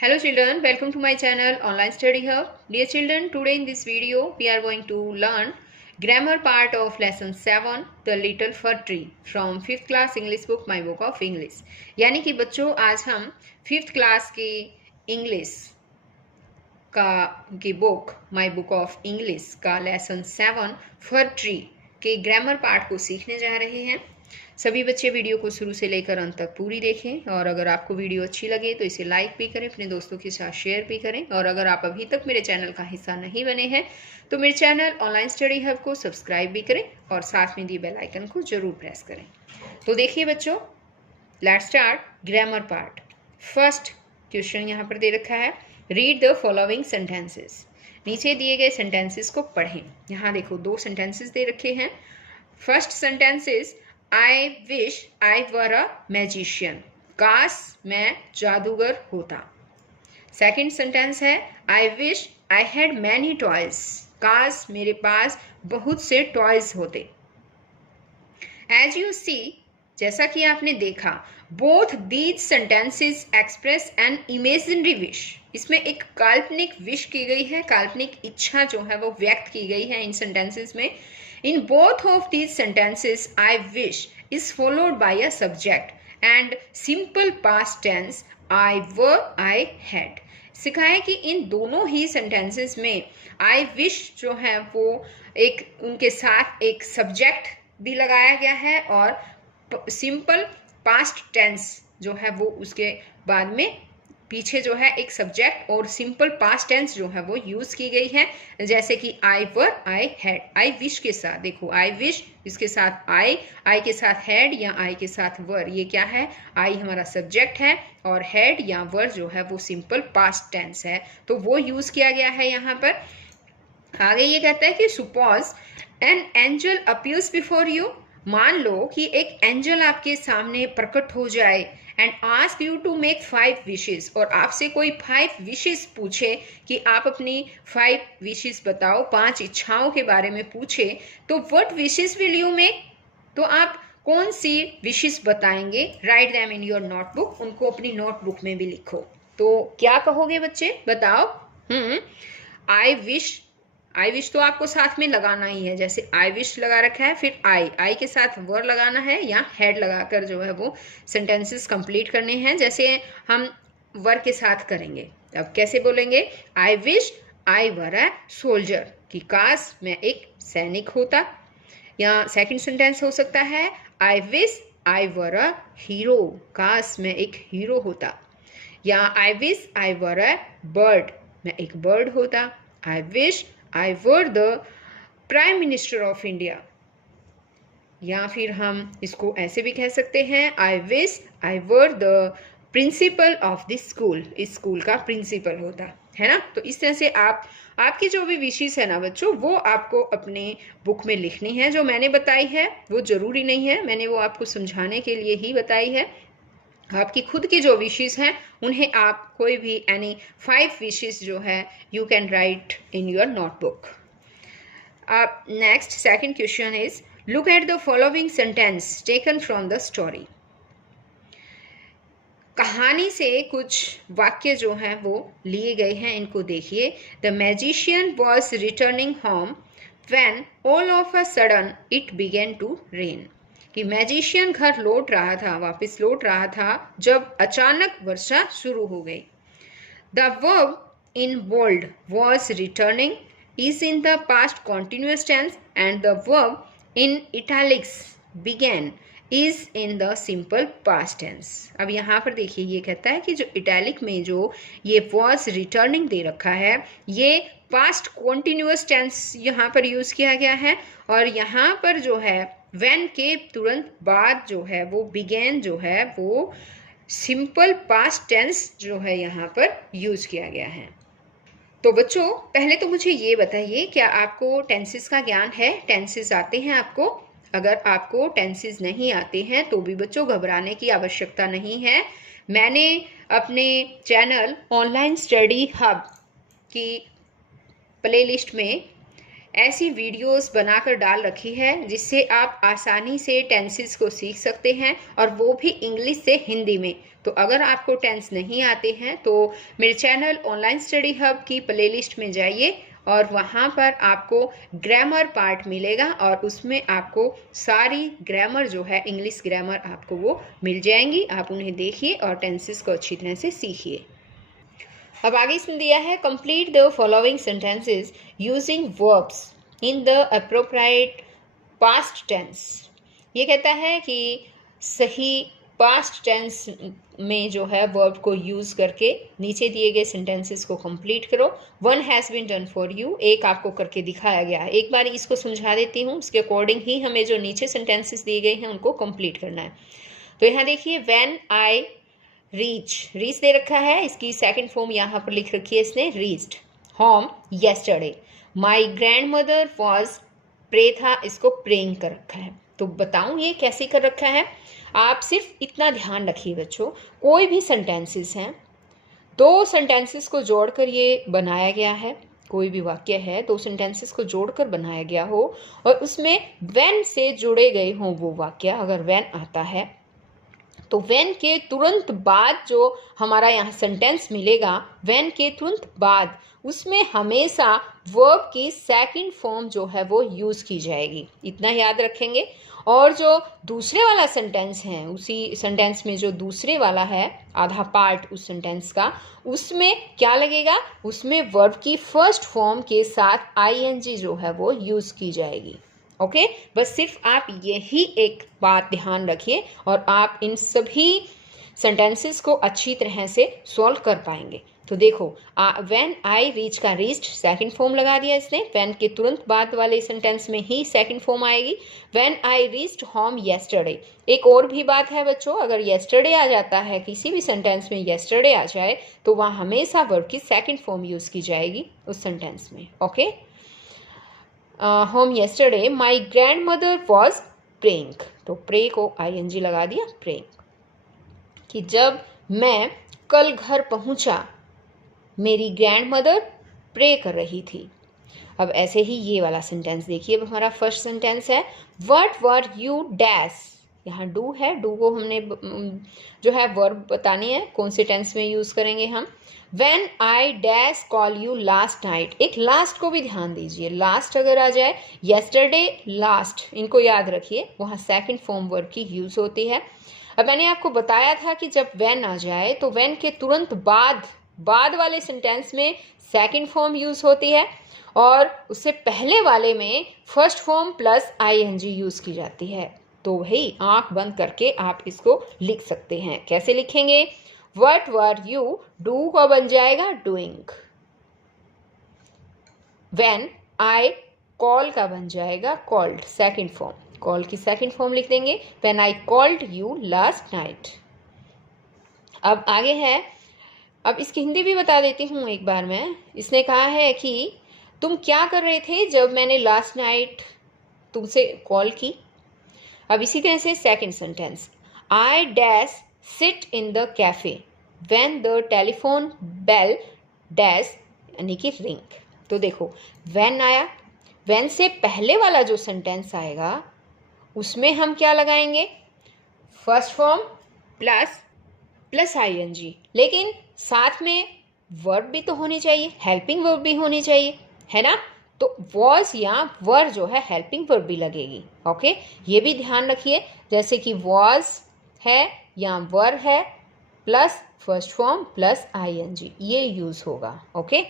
Hello children, welcome to my channel Online Study Hub. Dear children, today in this video we are going to learn grammar part of lesson 7 The Little Fir Tree from 5th class English book My Book of English। यानी कि बच्चों आज हम 5th class की English की book my book of English का lesson 7 फर tree के grammar part को सीखने जा रहे हैं। सभी बच्चे वीडियो को शुरू से लेकर अंत तक पूरी देखें और अगर आपको वीडियो अच्छी लगे तो इसे लाइक भी करें, अपने दोस्तों के साथ शेयर भी करें और अगर आप अभी तक मेरे चैनल का हिस्सा नहीं बने हैं तो मेरे चैनल ऑनलाइन स्टडी हब को सब्सक्राइब भी करें और साथ में दिए बेल आइकन को जरूर प्रेस करें। तो देखिए बच्चों, let's start grammar part. First question यहाँ पर दे रखा है, रीड द फॉलोइंग सेंटेंसेस। नीचे दिए गए सेंटेंसेस को पढ़ें। यहाँ देखो दो सेंटेंसेस दे रखे हैं। First sentence is I wish I were a magician, काश मैं जादूगर होता। सेकेंड सेंटेंस है I wish I had many toys, काश मेरे पास बहुत से टॉयज होते। एज यू सी, जैसा कि आपने देखा, both these sentences express an imaginary wish. इसमें एक काल्पनिक विश की गई है, काल्पनिक इच्छा जो है वो व्यक्त की गई है इन सेंटेंसेस में। In both of these sentences, I wish is followed by a subject and simple past tense I were, I had। सिखाया कि इन दोनों ही sentences में I wish जो है वो एक उनके साथ एक subject भी लगाया गया है और simple past tense जो है वो उसके बाद में पीछे जो है एक सब्जेक्ट और सिंपल पास्ट टेंस जो है वो यूज की गई है। जैसे कि आई वर, आई हैड। आई विश के साथ देखो, आई विश इसके साथ आई के साथ हैड या आई के साथ वर, ये क्या है, आई हमारा सब्जेक्ट है और हैड या वर जो है वो सिंपल पास्ट टेंस है, तो वो यूज किया गया है यहाँ पर। आगे ये कहता है कि suppose an angel appears before you, मान लो कि एक एंजल आपके सामने प्रकट हो जाए and ask you to make 5 wishes, और आपसे कोई 5 विशेस पूछे कि आप अपनी 5 विशेस बताओ, 5 इच्छाओं के बारे में पूछे, तो what wishes will you make, तो आप कौन सी विशेस बताएंगे। Right them in your notebook, उनको अपनी नोटबुक में भी लिखो। तो क्या कहोगे बच्चे, बताओ। आई विश तो आपको साथ में लगाना ही है, जैसे आई विश लगा रखा है, फिर आई के साथ वर लगाना है या हेड लगाकर जो है वो सेंटेंसेस कंप्लीट करने हैं, जैसे हम वर के साथ करेंगे। अब कैसे बोलेंगे, I wish I were a soldier, कि काश मैं एक सैनिक होता। या सेकंड सेंटेंस हो सकता है I wish I were a hero, काश मैं एक हीरो होता। या I wish I were a bird, मैं एक बर्ड होता। I wish I were the prime minister of India. या फिर हम इसको ऐसे भी कह सकते हैं, I wish I were the principle of this school, इस स्कूल का प्रिंसिपल होता है ना। तो इस तरह से आपकी जो भी विशेस है ना बच्चों, वो आपको अपने बुक में लिखनी है। जो मैंने बताई है वो जरूरी नहीं है, मैंने वो आपको समझाने के लिए ही बताई है। आपकी खुद की जो विशेस हैं उन्हें आप कोई भी यानी 5 विशेस जो है you can write in your notebook. Next second question is, look at the following sentence taken from the story. कहानी से कुछ वाक्य जो हैं वो लिए गए हैं, इनको देखिए। The magician was returning home when all of a sudden it began to rain, कि मैजिशियन घर लौट रहा था, वापस लौट रहा था जब अचानक वर्षा शुरू हो गई। The verb in bold was returning is in the past continuous tense and the verb in italics began is in the simple past tense. अब यहाँ पर देखिए ये कहता है कि जो इटैलिक में जो ये वॉज रिटर्निंग दे रखा है, ये पास्ट कॉन्टिन्यूअस टेंस यहाँ पर यूज किया गया है और यहाँ पर जो है व्हेन के तुरंत बाद जो है वो बिगेन जो है वो सिंपल पास्ट टेंस जो है यहाँ पर यूज किया गया है। तो बच्चों पहले तो मुझे ये बताइए, क्या आपको टेंसेस का ज्ञान है, टेंसेस आते हैं आपको? अगर आपको टेंसेस नहीं आते हैं तो भी बच्चों घबराने की आवश्यकता नहीं है। मैंने अपने चैनल ऑनलाइन स्टडी हब की प्लेलिस्ट में ऐसी वीडियोस बनाकर डाल रखी है जिससे आप आसानी से टेंसेस को सीख सकते हैं और वो भी इंग्लिश से हिंदी में। तो अगर आपको टेंस नहीं आते हैं तो मेरे चैनल ऑनलाइन स्टडी हब की प्लेलिस्ट में जाइए और वहाँ पर आपको ग्रामर पार्ट मिलेगा और उसमें आपको सारी ग्रामर जो है इंग्लिश ग्रामर आपको वो मिल जाएंगी। आप उन्हें देखिए और टेंसेस को अच्छी तरह से सीखिए। अब आगे इसमें दिया है complete the following sentences using verbs in the appropriate past tense. ये कहता है कि सही पास्ट टेंस में जो है वर्ब को यूज करके नीचे दिए गए सेंटेंसेस को कंप्लीट करो। One has been done for you, एक आपको करके दिखाया गया है। एक बार इसको समझा देती हूँ, उसके अकॉर्डिंग ही हमें जो नीचे सेंटेंसेस दिए गए हैं उनको कंप्लीट करना है। तो यहाँ देखिए व्हेन आई रीच दे रखा है, इसकी सेकंड फॉर्म यहाँ पर लिख रखी है इसने reached. Home yesterday, my grandmother was pray था, इसको प्रेइंग कर रखा है। तो बताऊं ये कैसे कर रखा है, आप सिर्फ इतना ध्यान रखिए बच्चों, कोई भी सेंटेंसेस हैं, दो सेंटेंसेस को जोड़कर ये बनाया गया है। कोई भी वाक्य है, दो सेंटेंसेस को जोड़कर बनाया गया हो और उसमें व्हेन से जुड़े गए हों वो वाक्य, अगर व्हेन आता है तो व्हेन के तुरंत बाद जो हमारा यहाँ सेंटेंस मिलेगा, व्हेन के तुरंत बाद उसमें हमेशा वर्ब की सेकंड फॉर्म जो है वो यूज़ की जाएगी, इतना याद रखेंगे। और जो दूसरे वाला सेंटेंस है, उसी सेंटेंस में जो दूसरे वाला है आधा पार्ट उस सेंटेंस का, उसमें क्या लगेगा, उसमें वर्ब की फर्स्ट फॉर्म के साथ आईएनजी जो है वो यूज़ की जाएगी। ओके, बस सिर्फ आप यही एक बात ध्यान रखिए और आप इन सभी सेंटेंसेस को अच्छी तरह से सॉल्व कर पाएंगे। तो देखो व्हेन आई रीच का रीच्ड सेकंड फॉर्म लगा दिया इसने, व्हेन के तुरंत बाद वाले सेंटेंस में ही सेकंड फॉर्म आएगी। When I reached home yesterday, एक और भी बात है बच्चों, अगर येस्टरडे आ जाता है किसी भी सेंटेंस में, येस्टरडे आ जाए तो वहाँ हमेशा वर्ब की सेकंड फॉर्म यूज़ की जाएगी उस सेंटेंस में। Okay, home yesterday my grand mother was praying, तो प्रे को आईएनजी लगा दिया, प्रेइंग, कि जब मैं कल घर पहुंचा मेरी ग्रैंड मदर प्रे कर रही थी। अब ऐसे ही ये वाला सेंटेंस देखिए, अब हमारा फर्स्ट सेंटेंस है व्हाट वर यू डैश, यहाँ डू है, डू को हमने जो है वर्ब बतानी है कौन से टेंस में यूज़ करेंगे हम। When I dash call you last night, एक लास्ट को भी ध्यान दीजिए, लास्ट अगर आ जाए, येस्टरडे लास्ट, इनको याद रखिए, वहाँ सेकंड फॉर्म वर्ब की यूज़ होती है। अब मैंने आपको बताया था कि जब व्हेन आ जाए तो व्हेन के तुरंत बाद वाले सेंटेंस में सेकंड फॉर्म यूज़ होती है और उससे पहले वाले में first form plus ING use की जाती है। तो भाई आंख बंद करके आप इसको लिख सकते हैं। कैसे लिखेंगे, व्हाट वर यू, डू का बन जाएगा डूइंग। व्हेन आई कॉल का बन जाएगा कॉल्ड, सेकंड फॉर्म, कॉल की सेकंड फॉर्म लिख देंगे, when I called you last night. अब आगे है, अब इसकी हिंदी भी बता देती हूँ एक बार मैं। इसने कहा है कि तुम क्या कर रहे थे जब मैंने लास्ट नाइट तुमसे कॉल की। अब इसी तरह से second sentence, I dash sit in the cafe when the telephone bell dash यानी कि रिंग। तो देखो व्हेन आया, व्हेन से पहले वाला जो सेंटेंस आएगा उसमें हम क्या लगाएंगे, फर्स्ट फॉर्म प्लस आईएनजी, लेकिन साथ में वर्ब भी तो होनी चाहिए, हेल्पिंग वर्ब भी होनी चाहिए, है ना। तो वॉज या वर जो है हेल्पिंग वर्ब भी लगेगी। ओके, ये भी ध्यान रखिए, जैसे कि वॉज है या वर है plus first form plus ING, ये यूज होगा। ओके,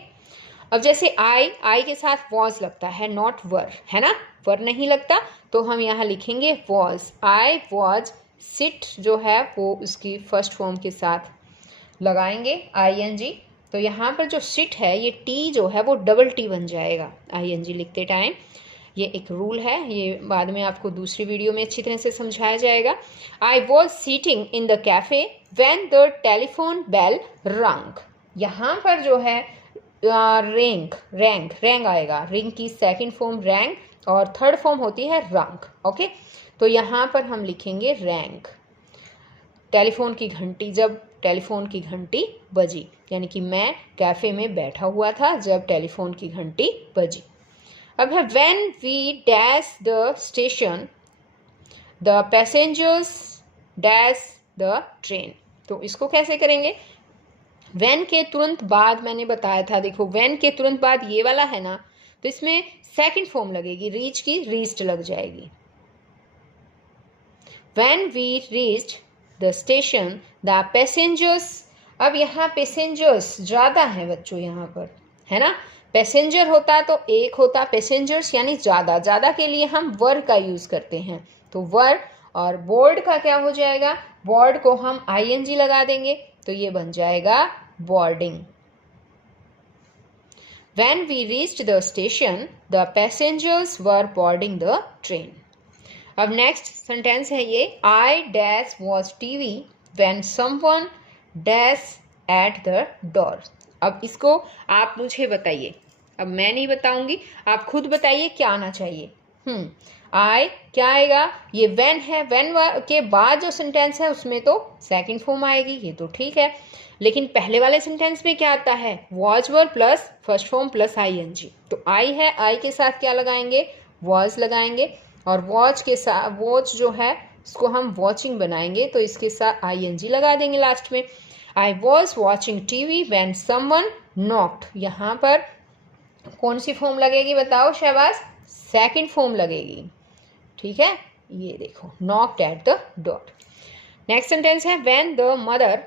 अब जैसे आई के साथ वॉज लगता है, नॉट वर, है ना, वर नहीं लगता, तो हम यहाँ लिखेंगे वॉज, आई वॉज सिट जो है वो उसकी फर्स्ट फॉर्म के साथ लगाएंगे आईएनजी। तो यहाँ पर जो सिट है ये टी जो है वो डबल टी बन जाएगा आईएनजी लिखते टाइम। ये एक रूल है, ये बाद में आपको दूसरी वीडियो में अच्छी तरह से समझाया जाएगा। I was sitting in the cafe when the telephone bell rang, यहाँ पर जो है रैंग आएगा, रिंग की सेकंड फॉर्म रैंग और थर्ड फॉर्म होती है रंग। ओके, तो यहाँ पर हम लिखेंगे रैंग, टेलीफोन की घंटी, जब टेलीफोन की घंटी बजी, यानी कि मैं कैफे में बैठा हुआ था जब टेलीफोन की घंटी बजी। अब है when we dash the station the passengers dash the train. तो इसको कैसे करेंगे? व्हेन के तुरंत बाद मैंने बताया था, देखो व्हेन के तुरंत बाद ये वाला है ना, तो इसमें सेकंड फॉर्म लगेगी, रीच की रीच्ड लग जाएगी। When we reached the station the passengers, अब यहाँ पैसेंजर्स ज़्यादा है बच्चों यहाँ पर, है ना। पैसेंजर होता तो एक होता, पैसेंजर्स यानी ज़्यादा, ज़्यादा के लिए हम वर का यूज़ करते हैं, तो वर। और बोर्ड का क्या हो जाएगा? बोर्ड को हम आईएनजी लगा देंगे, तो ये बन जाएगा boarding. When we reached the station, the passengers were boarding the train. अब नेक्स्ट सेंटेंस है ये, I dash was TV when someone dash at the door. अब इसको आप मुझे बताइए, अब मैं नहीं बताऊंगी, आप खुद बताइए क्या आना चाहिए। आई क्या आएगा? ये when है, when के बाद जो सेंटेंस है उसमें तो सेकंड फॉर्म आएगी, ये तो ठीक है। लेकिन पहले वाले सेंटेंस में क्या आता है? Was were plus first form plus ING. तो आई है, आई के साथ क्या लगाएंगे? वॉज लगाएंगे, और वॉच के साथ, वॉच जो है इसको हम वॉचिंग बनाएंगे, तो इसके साथ आईएनजी लगा देंगे लास्ट में। I was watching TV when someone knocked, यहाँ पर कौन सी फॉर्म लगेगी बताओ शाबाश? सेकंड फॉर्म लगेगी, ठीक है। ये देखो, knocked at the door. Next sentence है, when the mother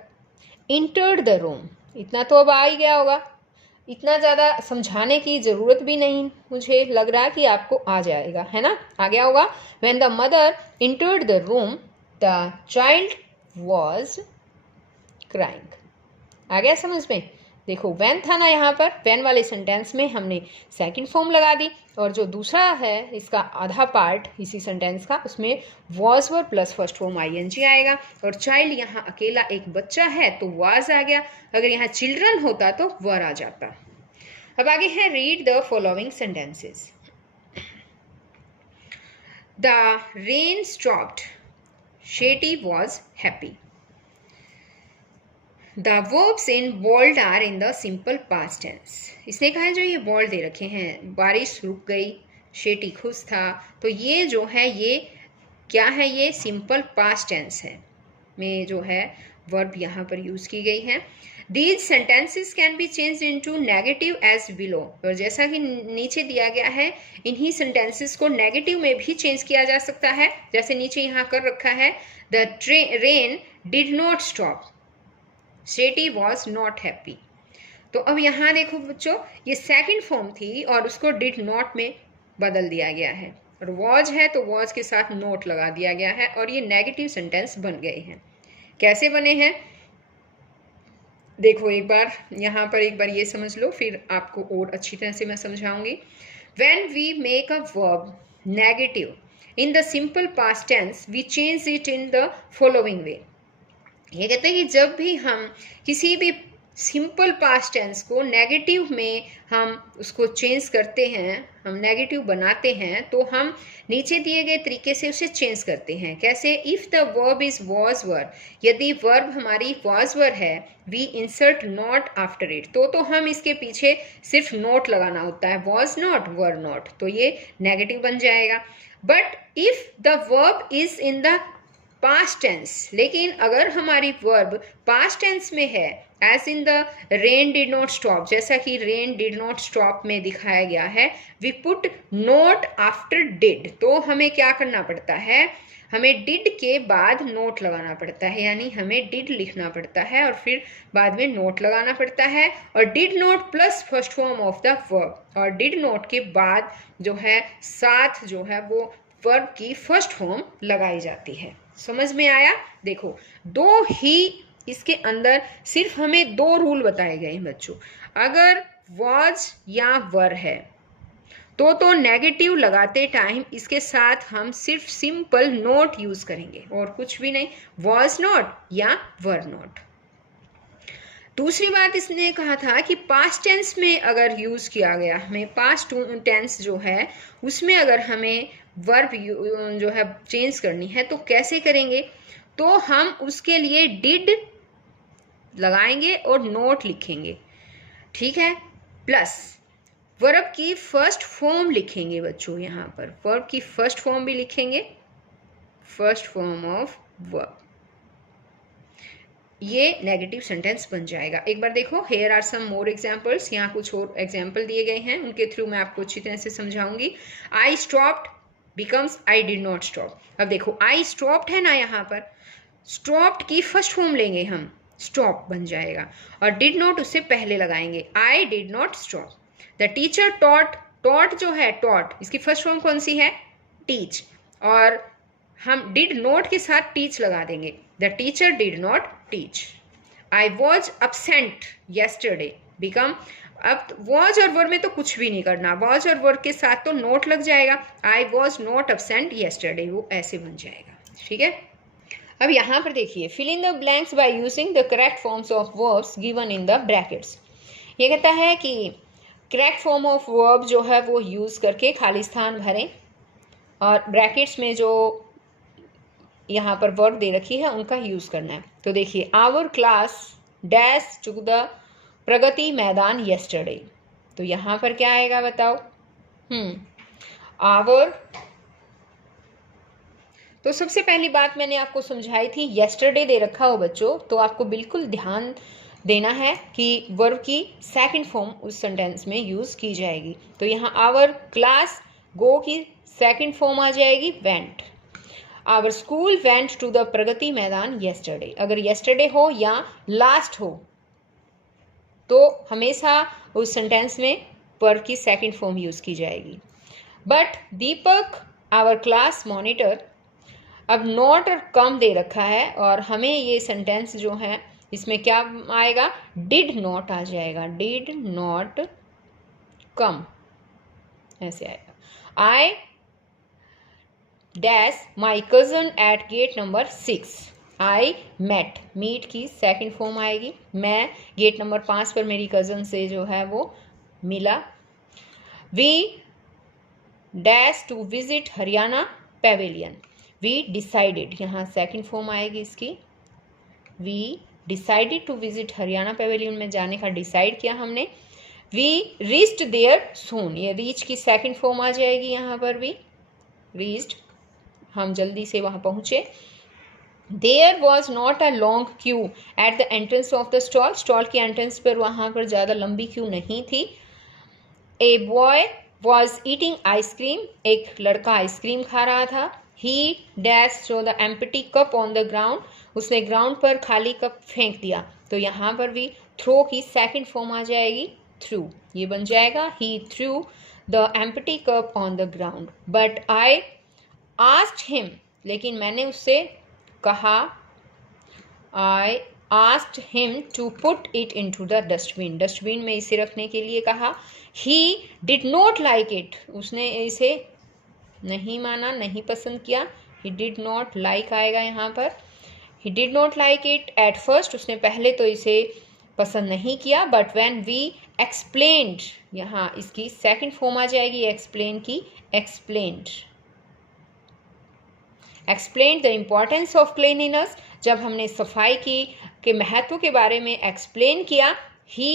entered the room. इतना तो अब आ ही गया होगा, इतना ज़्यादा समझाने की ज़रूरत भी नहीं, मुझे लग रहा है कि आपको आ जाएगा, है ना, आ गया होगा। When the mother entered the room the child was crying. आ गया समझ में? देखो व्हेन था ना यहाँ पर, व्हेन वाले सेंटेंस में हमने सेकंड फॉर्म लगा दी, और जो दूसरा है इसका आधा पार्ट इसी सेंटेंस का, उसमें was were plus first form ING आएगा, और चाइल्ड यहाँ अकेला एक बच्चा है तो वाज आ गया, अगर यहाँ चिल्ड्रन होता तो वर आ जाता। अब आगे है, read the following sentences. The rain stopped, Shetty was happy. The verbs in bold are in the simple past tense. इसने कहा है जो ये बोल्ड दे रखे हैं, बारिश रुक गई, शेटी खुश था, तो ये जो है ये क्या है? ये सिंपल पास्ट टेंस है में जो है वर्ब यहाँ पर यूज़ की गई है। These sentences can be changed into negative as below, और जैसा कि नीचे दिया गया है, इन्हीं सेंटेंसेस को नेगेटिव में भी चेंज किया जा सकता है, जैसे नीचे यहाँ कर रखा है, The rain did not stop, Shetty was not happy. तो अब यहाँ देखो बच्चों, ये सेकंड फॉर्म थी और उसको डिड नॉट में बदल दिया गया है, और वॉज है तो वॉज के साथ नोट लगा दिया गया है, और ये नेगेटिव सेंटेंस बन गए हैं। कैसे बने हैं देखो एक बार, यहाँ पर एक बार ये समझ लो, फिर आपको और अच्छी तरह से मैं समझाऊंगी। When we make a verb negative in the simple past tense we change it in the following way. ये कहते हैं कि जब भी हम किसी भी सिंपल पास्ट टेंस को नेगेटिव में हम उसको चेंज करते हैं, हम नेगेटिव बनाते हैं, तो हम नीचे दिए गए तरीके से उसे चेंज करते हैं। कैसे? If the verb is was were, यदि वर्ब हमारी वॉज वर है, we insert not after it, तो हम इसके पीछे सिर्फ नोट लगाना होता है, वॉज नॉट वर नॉट, तो ये नेगेटिव बन जाएगा। But if the verb is in the past tense, लेकिन अगर हमारी वर्ब पास्ट टेंस में है, as in the rain did not stop, जैसा कि रेन डिड नॉट स्टॉप में दिखाया गया है, we put not after did, तो हमें क्या करना पड़ता है? हमें डिड के बाद नोट लगाना पड़ता है, यानी हमें डिड लिखना पड़ता है और फिर बाद में नोट लगाना पड़ता है, और did note plus first form of the verb, और डिड नोट के बाद जो है साथ जो है वो वर्ब की फर्स्ट फॉर्म लगाई जाती है। समझ में आया? देखो दो ही इसके अंदर सिर्फ हमें दो रूल बताए गए हैं बच्चों। अगर वॉज या वर है तो नेगेटिव लगाते टाइम इसके साथ हम सिर्फ सिंपल नोट यूज करेंगे और कुछ भी नहीं, वॉज नॉट या वर नॉट। दूसरी बात इसने कहा था कि पास्ट टेंस में अगर यूज किया गया, हमें पास्ट टेंस जो है उसमें अगर हमें वर्ब जो है चेंज करनी है तो कैसे करेंगे? तो हम उसके लिए डिड लगाएंगे और नोट लिखेंगे, ठीक है, प्लस वर्ब की फर्स्ट फॉर्म लिखेंगे बच्चों। यहाँ पर वर्ब की फर्स्ट फॉर्म भी लिखेंगे, फर्स्ट फॉर्म ऑफ वर्ब, ये नेगेटिव सेंटेंस बन जाएगा। एक बार देखो, here are some more examples, यहाँ कुछ और एग्जाम्पल दिए गए हैं, उनके थ्रू मैं आपको अच्छी तरह से समझाऊंगी। I stopped becomes I did not stop. अब देखो आई स्टॉप्ड है ना, यहाँ पर स्टॉप्ड की फर्स्ट फॉर्म लेंगे हम, स्टॉप बन जाएगा, और डिड नॉट उससे पहले लगाएंगे, आई did not stop. The teacher taught, taught जो है टॉट, इसकी फर्स्ट फॉर्म कौन सी है, टीच, और हम डिड नॉट के साथ टीच लगा देंगे, the teacher did not teach. I was absent yesterday become, अब वॉज और वर में तो कुछ भी नहीं करना, वॉज और वर के साथ तो नोट लग जाएगा, I was not absent yesterday, वो ऐसे बन जाएगा। ठीक है, अब यहाँ पर देखिए, fill in the blanks by using the correct forms of verbs given in the brackets. ये कहता है कि करेक्ट फॉर्म ऑफ वर्ब जो है वो यूज करके खाली स्थान भरें, और ब्रैकेट्स में जो यहाँ पर वर्ब दे रखी है उनका यूज करना है। तो देखिए, our class dash to the Pragati Maidan yesterday, तो यहाँ पर क्या आएगा बताओ, आवर। तो सबसे पहली बात मैंने आपको समझाई थी, येस्टरडे दे रखा हो बच्चों तो आपको बिल्कुल ध्यान देना है कि वर्ब की सेकंड फॉर्म उस सेंटेंस में यूज की जाएगी। तो यहाँ आवर क्लास गो की सेकंड फॉर्म आ जाएगी went. Our school went to the Pragati Maidan yesterday, अगर येस्टरडे हो या लास्ट हो तो हमेशा उस सेंटेंस में वर्ब की सेकंड फॉर्म यूज की जाएगी। But Deepak our class monitor, अब नॉट और कम दे रखा है और हमें ये सेंटेंस जो है इसमें क्या आएगा, डिड नॉट आ जाएगा, डिड नॉट कम, ऐसे आएगा। I dash my cousin at gate number 6, I met, meet की सेकंड फॉर्म आएगी, मैं गेट नंबर 5 पर मेरी कजन से जो है वो मिला। We dash to visit Haryana pavilion, we decided, यहाँ सेकंड फॉर्म आएगी इसकी, we decided to visit Haryana pavilion में जाने का डिसाइड किया हमने। वी रीच्ड देयर सून, ये रीच की सेकंड फॉर्म आ जाएगी यहाँ पर भी, रीच्ड, हम जल्दी से वहाँ पहुँचे। There was not a long queue at the entrance of the stall, stall की एंट्रेंस पर वहाँ पर ज़्यादा लंबी क्यू नहीं थी। A boy was eating ice cream, एक लड़का आइसक्रीम खा रहा था। He dashed through the empty cup on the ground, उसने ग्राउंड पर खाली कप फेंक दिया, तो यहाँ पर भी थ्रो की सेकंड फॉर्म आ जाएगी थ्रू, ये बन जाएगा he threw the empty cup on the ground. But I asked him, लेकिन मैंने उससे कहा, I asked him to put it into the dustbin, dustbin में इसे रखने के लिए कहा। He did not like it, उसने इसे नहीं माना, नहीं पसंद किया, he did not like आएगा यहाँ पर, he did not like it at first, उसने पहले तो इसे पसंद नहीं किया। बट when we explained, यहाँ इसकी सेकंड फॉर्म आ जाएगी explain की, explained the importance of cleanliness, जब हमने सफाई की के महत्व के बारे में एक्सप्लेन किया। he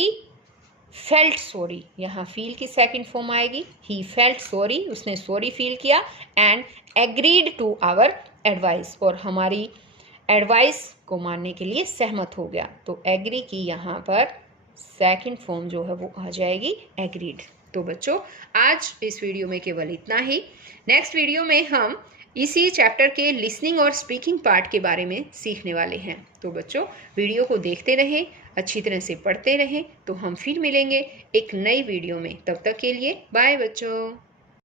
फेल्ट सॉरी, यहाँ फील की सेकंड फॉर्म आएगी, ही फेल्ट सॉरी, उसने सॉरी फील किया। And agreed to our advice, और हमारी एडवाइस को मानने के लिए सहमत हो गया, तो एग्री की यहाँ पर सेकंड फॉर्म जो है वो आ जाएगी एग्रीड। तो बच्चों आज इस वीडियो में केवल इतना ही, नेक्स्ट वीडियो में हम इसी चैप्टर के लिसनिंग और स्पीकिंग पार्ट के बारे में सीखने वाले हैं। तो बच्चों वीडियो को देखते रहें, अच्छी तरह से पढ़ते रहें, तो हम फिर मिलेंगे एक नई वीडियो में। तब तक के लिए बाय बच्चों।